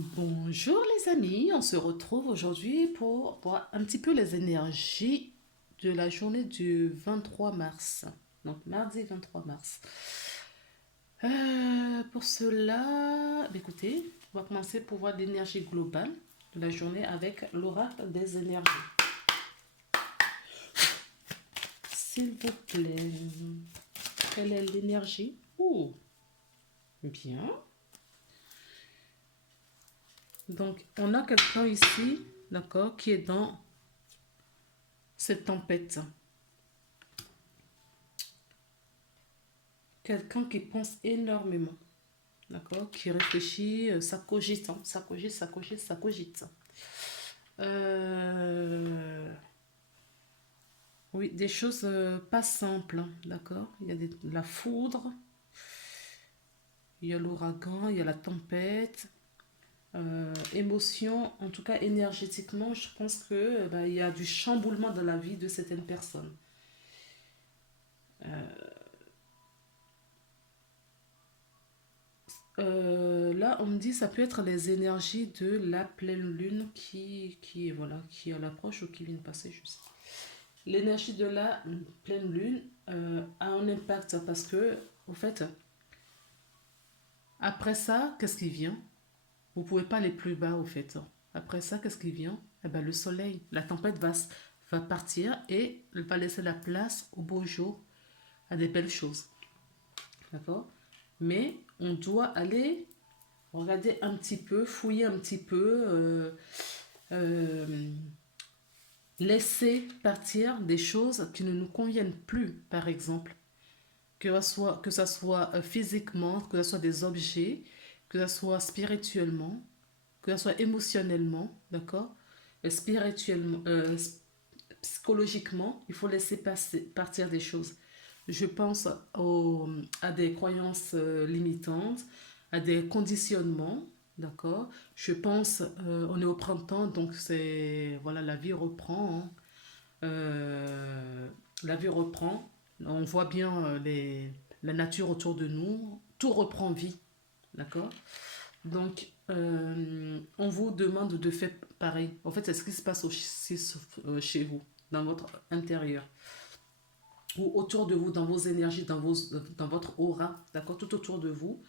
Bonjour les amis, on se retrouve aujourd'hui pour voir un petit peu les énergies de la journée du 23 mars. Donc mardi 23 mars. Pour cela, écoutez, on va commencer pour voir l'énergie globale de la journée avec l'oracle des énergies. S'il vous plaît, quelle est l'énergie? Oh, bien. Donc, on a quelqu'un ici, d'accord, qui est dans cette tempête. Quelqu'un qui pense énormément, d'accord, qui réfléchit, ça cogite, hein, ça cogite, ça cogite, ça cogite. Oui, des choses pas simples, hein, d'accord. Il y a la foudre, il y a l'ouragan, il y a la tempête. Émotion, en tout cas énergétiquement, je pense que il y a du chamboulement dans la vie de certaines personnes. Là, on me dit ça peut être les énergies de la pleine lune voilà, qui est à l'approche ou qui vient de passer, je sais. L'énergie de la pleine lune a un impact parce que, au fait, après ça, qu'est-ce qui vient? Vous pouvez pas aller plus bas, au fait. Après ça, qu'est-ce qui vient? Eh ben, le soleil, la tempête va partir et elle va laisser la place au beau jour, à des belles choses. D'accord? Mais on doit aller regarder un petit peu, fouiller un petit peu, euh, laisser partir des choses qui ne nous conviennent plus, par exemple. Que ça soit physiquement, que ce soit des objets, que ce soit spirituellement, que ce soit émotionnellement, d'accord? Spirituellement, psychologiquement, il faut laisser partir des choses. Je pense à des croyances limitantes, à des conditionnements, d'accord? Je pense, on est au printemps, donc c'est, voilà, la vie reprend, hein. La vie reprend. On voit bien la nature autour de nous. Tout reprend vie. D'accord? Donc, on vous demande de faire pareil. En fait, c'est ce qui se passe aussi chez vous, dans votre intérieur, ou autour de vous, dans vos énergies, dans votre aura, d'accord? Tout autour de vous.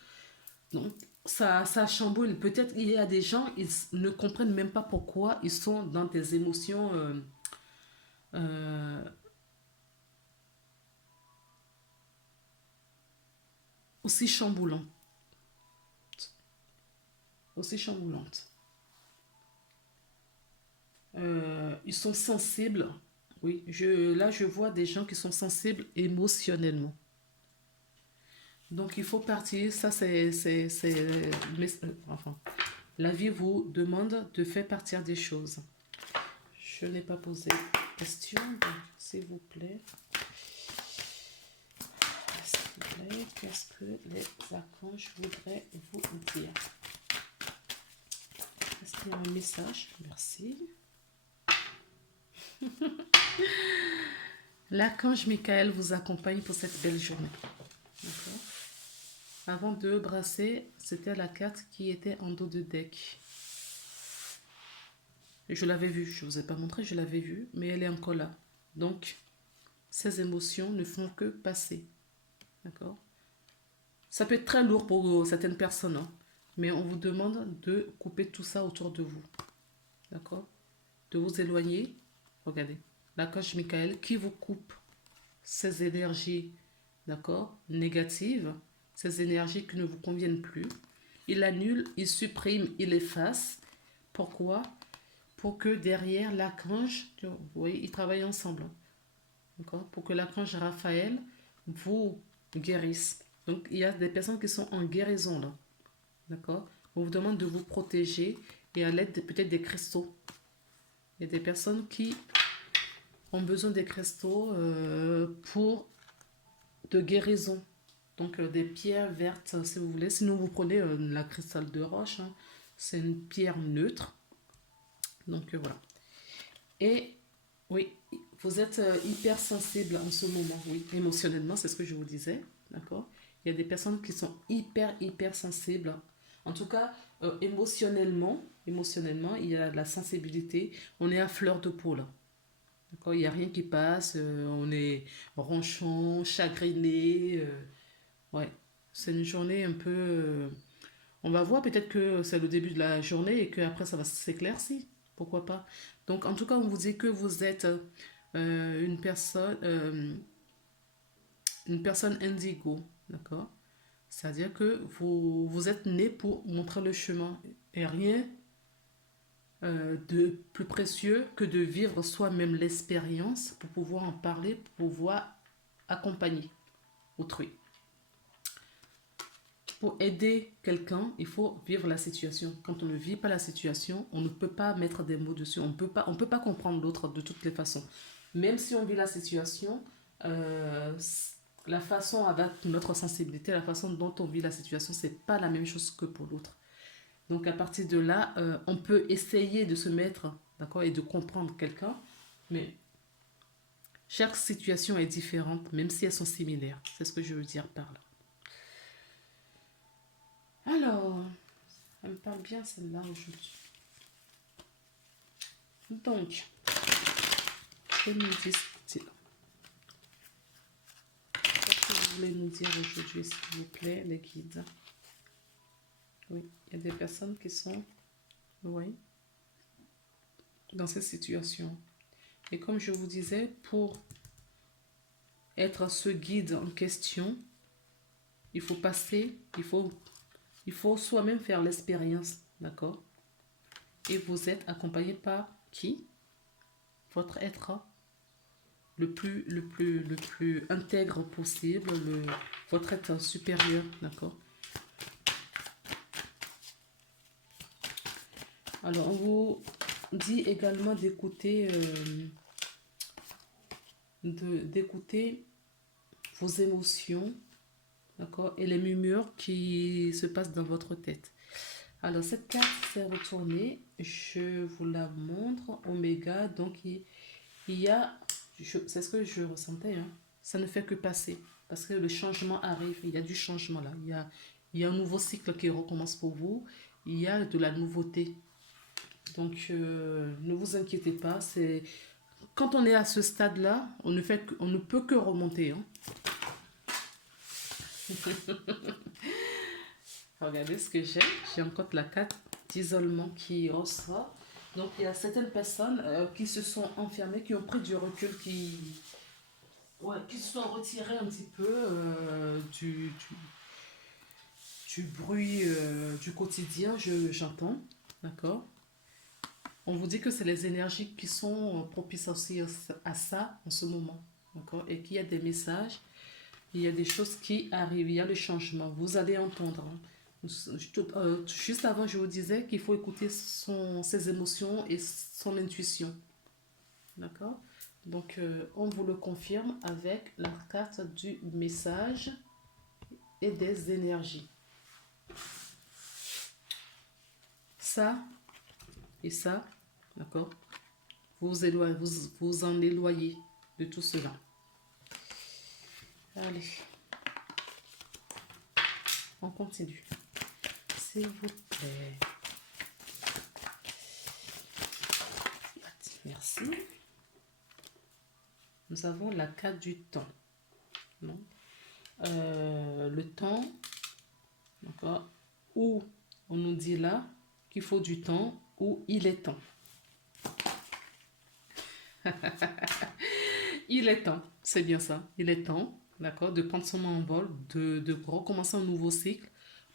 Donc, ça chamboule. Peut-être il y a des gens, ils ne comprennent même pas pourquoi ils sont dans des émotions euh, aussi chamboulantes. Aussi chamboulantes. Ils sont sensibles. Oui, là, je vois des gens qui sont sensibles émotionnellement. Donc, il faut partir. Ça, enfin, la vie vous demande de faire partir des choses. Je n'ai pas posé de question, donc, s'il vous plaît. S'il vous plaît, qu'est-ce que les archanges voudraient vous dire? Est-ce qu'il y a un message? Merci. L'archange Michael vous accompagne pour cette belle journée. D'accord. Avant de brasser, c'était la carte qui était en dos de deck. Je l'avais vue, je ne vous ai pas montré, je l'avais vue, mais elle est encore là. Donc, ces émotions ne font que passer. D'accord? Ça peut être très lourd pour certaines personnes, hein, mais on vous demande de couper tout ça autour de vous. D'accord? De vous éloigner. Regardez, l'archange Michael qui vous coupe ces énergies, d'accord, négatives, ces énergies qui ne vous conviennent plus. Il annule, il supprime, il efface. Pourquoi? Pour que derrière l'archange, vous voyez, ils travaillent ensemble, hein, d'accord, pour que l'archange Raphaël vous guérisse. Donc il y a des personnes qui sont en guérison là, d'accord. On vous demande de vous protéger et à l'aide peut-être des cristaux. Il y a des personnes qui ont besoin des cristaux pour de guérison. Donc des pierres vertes, si vous voulez. Sinon, vous prenez la cristal de roche, hein. C'est une pierre neutre. Donc voilà. Et oui, vous êtes hyper sensible en ce moment, oui, émotionnellement, c'est ce que je vous disais, d'accord. Il y a des personnes qui sont hyper, hyper sensibles. En tout cas, Émotionnellement, il y a de la sensibilité. On est à fleur de peau là. D'accord? Il n'y a rien qui passe. On est ronchon, chagriné. Ouais. C'est une journée un peu. On va voir peut-être que c'est le début de la journée et qu'après ça va s'éclaircir. Pourquoi pas? Donc en tout cas, on vous dit que vous êtes une personne indigo. D'accord? C'est-à-dire que vous êtes né pour montrer le chemin et rien de plus précieux que de vivre soi-même l'expérience pour pouvoir en parler, pour pouvoir accompagner autrui. Pour aider quelqu'un, il faut vivre la situation. Quand on ne vit pas la situation, on ne peut pas mettre des mots dessus. On peut pas comprendre l'autre de toutes les façons. Même si on vit la situation, euh, la façon avec notre sensibilité, la façon dont on vit la situation, c'est pas la même chose que pour l'autre. Donc à partir de là, on peut essayer de se mettre, d'accord, et de comprendre quelqu'un, mais chaque situation est différente, même si elles sont similaires. C'est ce que je veux dire par là. Alors, elle me parle bien celle-là aujourd'hui. Donc, je nous dis, qu'est-ce que vous voulez nous dire aujourd'hui, s'il vous plaît, les guides? Oui, il y a des personnes qui sont, oui, dans cette situation. Et comme je vous disais, pour être ce guide en question, il faut passer, il faut soi-même faire l'expérience, d'accord? Et vous êtes accompagné par qui? Votre être le plus intègre possible, votre être supérieur, d'accord? Alors, on vous dit également d'écouter vos émotions, d'accord? Et les murmures qui se passent dans votre tête. Alors, cette carte s'est retournée. Je vous la montre. Oméga. Donc, il y a... C'est ce que je ressentais. Hein. Ça ne fait que passer. Parce que le changement arrive. Il y a du changement là. Il y a un nouveau cycle qui recommence pour vous. Il y a de la nouveauté. Donc, ne vous inquiétez pas. Quand on est à ce stade-là, on ne peut que remonter. Hein. Regardez ce que j'ai. J'ai encore la carte d'isolement qui ressort. Donc, il y a certaines personnes qui se sont enfermées, qui ont pris du recul, qui se sont retirées un petit peu du bruit du quotidien, j'entends. D'accord? On vous dit que c'est les énergies qui sont propices aussi à ça en ce moment. D'accord? Et qu'il y a des messages, il y a des choses qui arrivent, il y a le changement. Vous allez entendre. Hein. Juste avant, je vous disais qu'il faut écouter ses émotions et son intuition. D'accord? Donc, on vous le confirme avec la carte du message et des énergies. Ça et ça, d'accord? Vous en éloignez de tout cela. Allez, on continue. S'il vous plaît. Merci. Nous avons la carte du temps. Non? Le temps, d'accord? Où on nous dit là qu'il faut du temps, où il est temps. Il est temps, c'est bien ça. Il est temps, d'accord, de prendre son envol, de recommencer un nouveau cycle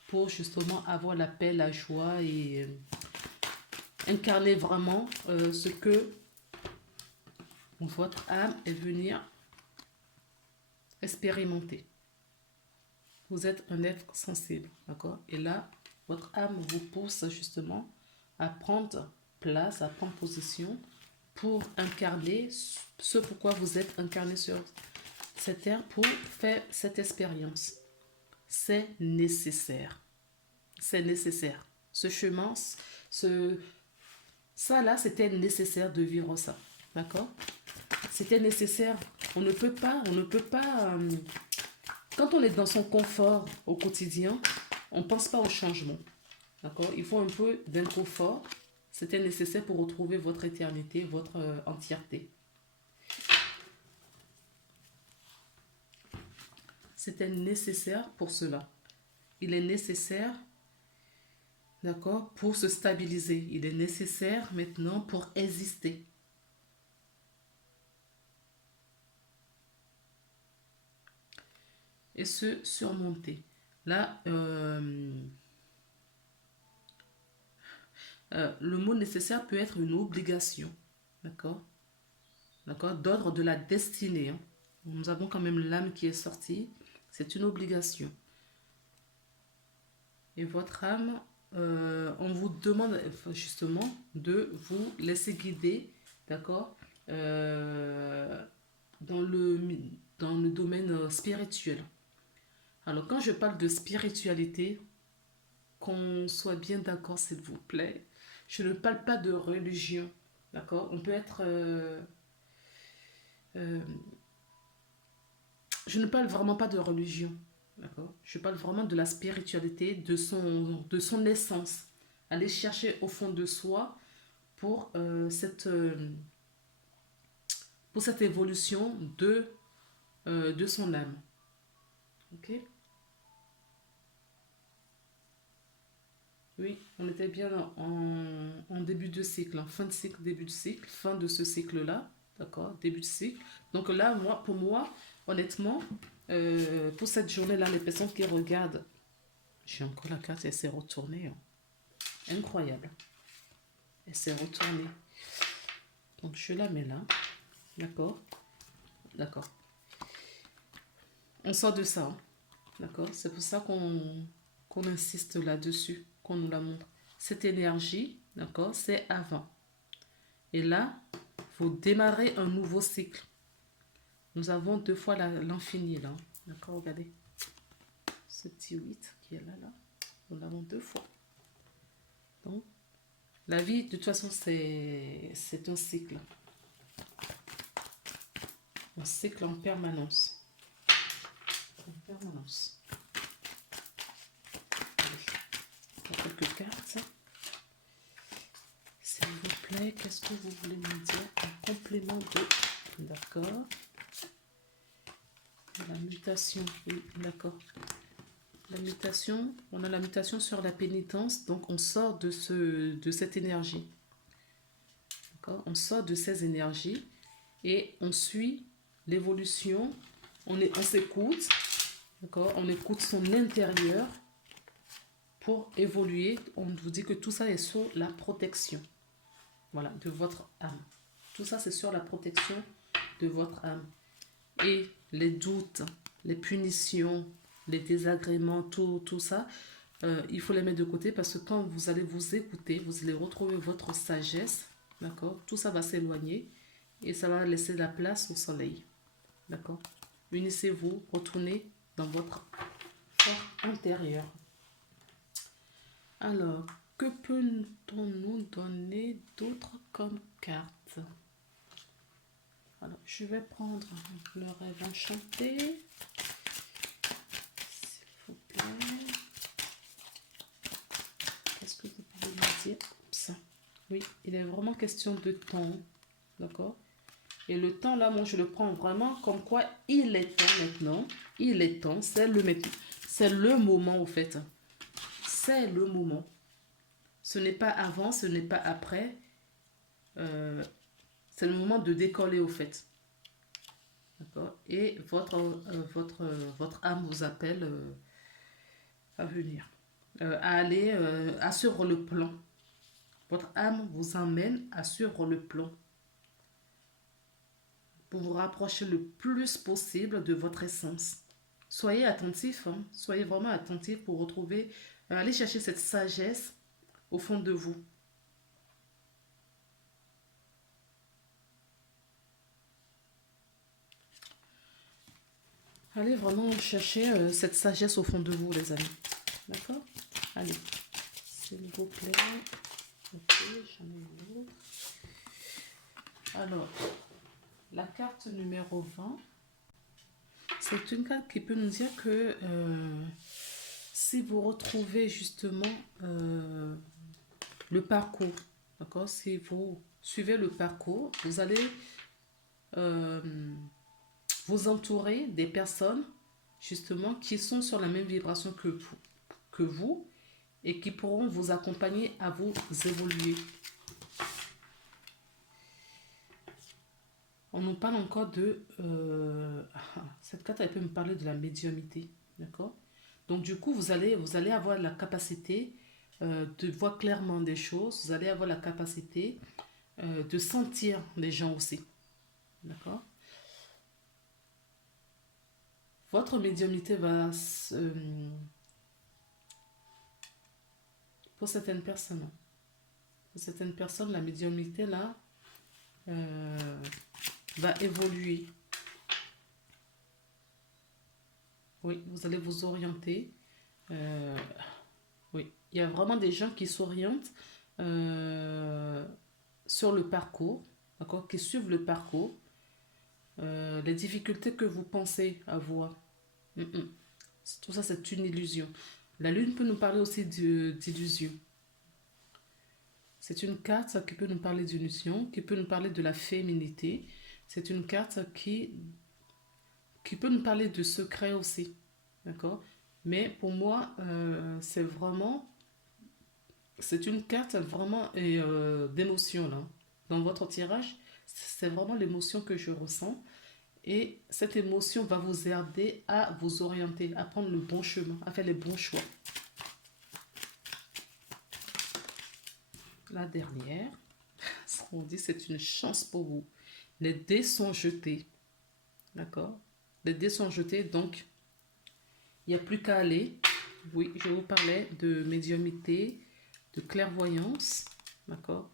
pour justement avoir la paix, la joie et incarner vraiment ce que votre âme est venue expérimenter. Vous êtes un être sensible, d'accord? Et là, votre âme vous pousse justement à prendre place, à prendre position pour incarner ce pourquoi vous êtes incarné sur cette terre pour faire cette expérience. C'est nécessaire. C'est nécessaire. Ce chemin, ça là, c'était nécessaire de vivre ça. D'accord? C'était nécessaire. On ne peut pas, quand on est dans son confort au quotidien, on ne pense pas au changement. D'accord? Il faut un peu d'inconfort. C'était nécessaire pour retrouver votre éternité, votre entièreté. C'était nécessaire pour cela. Il est nécessaire, d'accord, pour se stabiliser. Il est nécessaire maintenant pour exister. Et se surmonter. Là, le mot nécessaire peut être une obligation. D'accord? D'accord? D'ordre de la destinée. Hein. Nous avons quand même l'âme qui est sortie. C'est une obligation. Et votre âme, on vous demande justement de vous laisser guider, d'accord, dans le domaine spirituel. Alors, quand je parle de spiritualité, qu'on soit bien d'accord, s'il vous plaît, je ne parle pas de religion, d'accord? On peut être... je ne parle vraiment pas de religion, d'accord? Je parle vraiment de la spiritualité, de son essence. Aller chercher au fond de soi pour, pour cette évolution de son âme. Ok? Oui, on était bien en début de cycle, en fin de cycle, début de cycle, fin de ce cycle-là, d'accord, début de cycle. Donc là, pour moi, honnêtement, pour cette journée-là, les personnes qui regardent, j'ai encore la carte, elle s'est retournée. Hein. Incroyable. Elle s'est retournée. Donc je la mets là, d'accord, d'accord. On sort de ça, hein. D'accord, c'est pour ça qu'on insiste là-dessus, qu'on nous la montre. Cette énergie, d'accord, c'est avant. Et là, vous démarrez un nouveau cycle. Nous avons 2 fois l'infini là. D'accord, regardez. Ce petit 8 qui est là, nous l'avons 2 fois. Donc, la vie, de toute façon, c'est un cycle. Un cycle en permanence. En permanence. Allez, quelques cartes. S'il vous plaît, qu'est-ce que vous voulez me dire en complément de... D'accord. La mutation, oui, d'accord. La mutation, on a la mutation sur la pénitence, donc on sort de cette énergie. D'accord? On sort de ces énergies et on suit l'évolution, on s'écoute, d'accord? On écoute son intérieur pour évoluer. On vous dit que tout ça est sur la protection, voilà, de votre âme. Tout ça, c'est sur la protection de votre âme. Et les doutes, les punitions, les désagréments, tout ça, il faut les mettre de côté parce que quand vous allez vous écouter, vous allez retrouver votre sagesse, d'accord? Tout ça va s'éloigner et ça va laisser la place au soleil, d'accord? Unissez-vous, retournez dans votre corps intérieur. Alors, que peut-on nous donner d'autre comme carte? Alors, je vais prendre le rêve enchanté. S'il vous plaît. Qu'est-ce que vous pouvez me dire? Oups. Oui, il est vraiment question de temps. D'accord? Et le temps, là, moi, je le prends vraiment comme quoi il est temps maintenant. Il est temps. C'est le moment, au fait. C'est le moment. Ce n'est pas avant, ce n'est pas après. C'est le moment de décoller, au fait. D'accord? Et votre âme vous appelle à venir, à aller, à suivre le plan. Votre âme vous emmène à suivre le plan pour vous rapprocher le plus possible de votre essence. Soyez attentif, hein? Soyez vraiment attentif pour retrouver, aller chercher cette sagesse au fond de vous. Allez vraiment chercher cette sagesse au fond de vous, les amis. D'accord? Allez, s'il vous plaît. Ok, j'en ai une autre. Alors, la carte numéro 20, c'est une carte qui peut nous dire que Si vous retrouvez justement le parcours, d'accord? Si vous suivez le parcours, vous allez euh, vous entourer des personnes justement qui sont sur la même vibration que vous et qui pourront vous accompagner à vous évoluer. On nous parle encore de... cette carte, elle peut me parler de la médiumnité, d'accord? Donc du coup, vous allez avoir la capacité de voir clairement des choses, vous allez avoir la capacité de sentir les gens aussi, d'accord? Votre médiumnité va... pour certaines personnes, la médiumnité là va évoluer. Oui, vous allez vous orienter. Oui, il y a vraiment des gens qui s'orientent sur le parcours, d'accord, qui suivent le parcours, les difficultés que vous pensez avoir. Tout ça, c'est une illusion. La lune peut nous parler aussi d'illusion. C'est une carte qui peut nous parler d'illusion, qui peut nous parler de la féminité. C'est une carte qui peut nous parler de secrets aussi. D'accord? Mais pour moi, c'est une carte vraiment d'émotion là. Dans votre tirage, c'est vraiment l'émotion que je ressens. Et cette émotion va vous aider à vous orienter, à prendre le bon chemin, à faire les bons choix. La dernière, on dit c'est une chance pour vous. Les dés sont jetés. D'accord? Les dés sont jetés, donc il n'y a plus qu'à aller. Oui, je vous parlais de médiumnité, de clairvoyance. D'accord?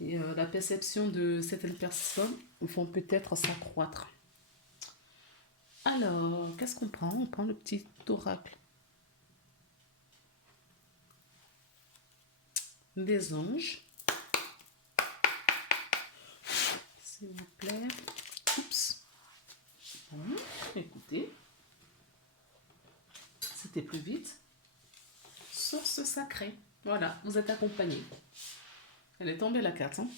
Et la perception de certaines personnes vont peut-être s'accroître. Alors, qu'est-ce qu'on prend? On prend le petit oracle des anges. S'il vous plaît. Oups. Bon, écoutez. C'était plus vite. Source sacrée. Voilà, vous êtes accompagné. Elle est tombée la carte, hein?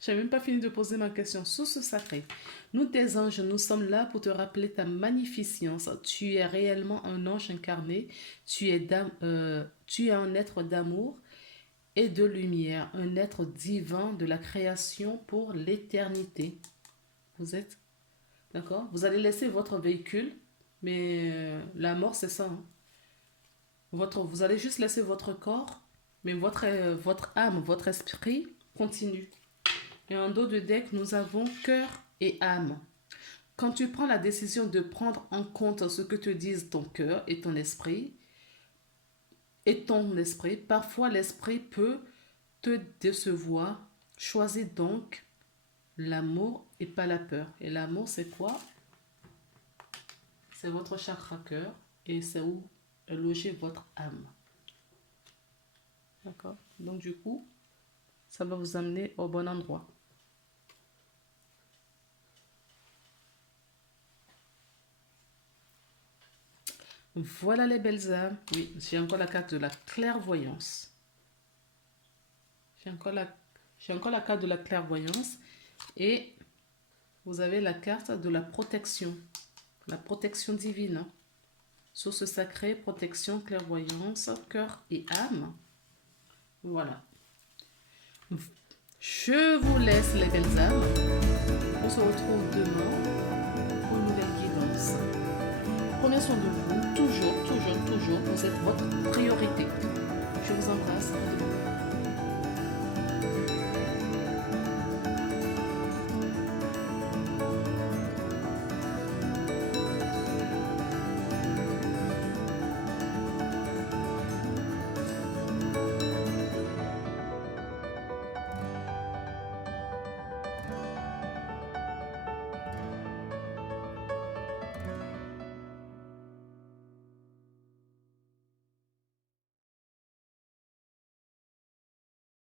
Je n'ai même pas fini de poser ma question. Source sacrée. Nous, tes anges, nous sommes là pour te rappeler ta magnificence. Tu es réellement un ange incarné. Tu es un être d'amour et de lumière. Un être divin de la création pour l'éternité. Vous êtes... D'accord? Vous allez laisser votre véhicule. Mais la mort, c'est ça. Hein? Vous allez juste laisser votre corps. Mais votre âme, votre esprit continue. Et en dos de deck, nous avons cœur et âme. Quand tu prends la décision de prendre en compte ce que te disent ton cœur et ton esprit, parfois l'esprit peut te décevoir. Choisis donc l'amour et pas la peur. Et l'amour, c'est quoi? C'est votre chakra cœur et c'est où est logée votre âme. D'accord? Donc du coup, ça va vous amener au bon endroit. Voilà les belles âmes. Oui, j'ai encore la carte de la clairvoyance. J'ai encore la carte de la clairvoyance. Et vous avez la carte de la protection. La protection divine. Source sacrée, protection, clairvoyance, cœur et âme. Voilà. Je vous laisse les belles âmes. On se retrouve demain pour une nouvelle guidance. Prenez soin de vous, toujours, toujours, toujours. Vous êtes votre priorité. Je vous embrasse.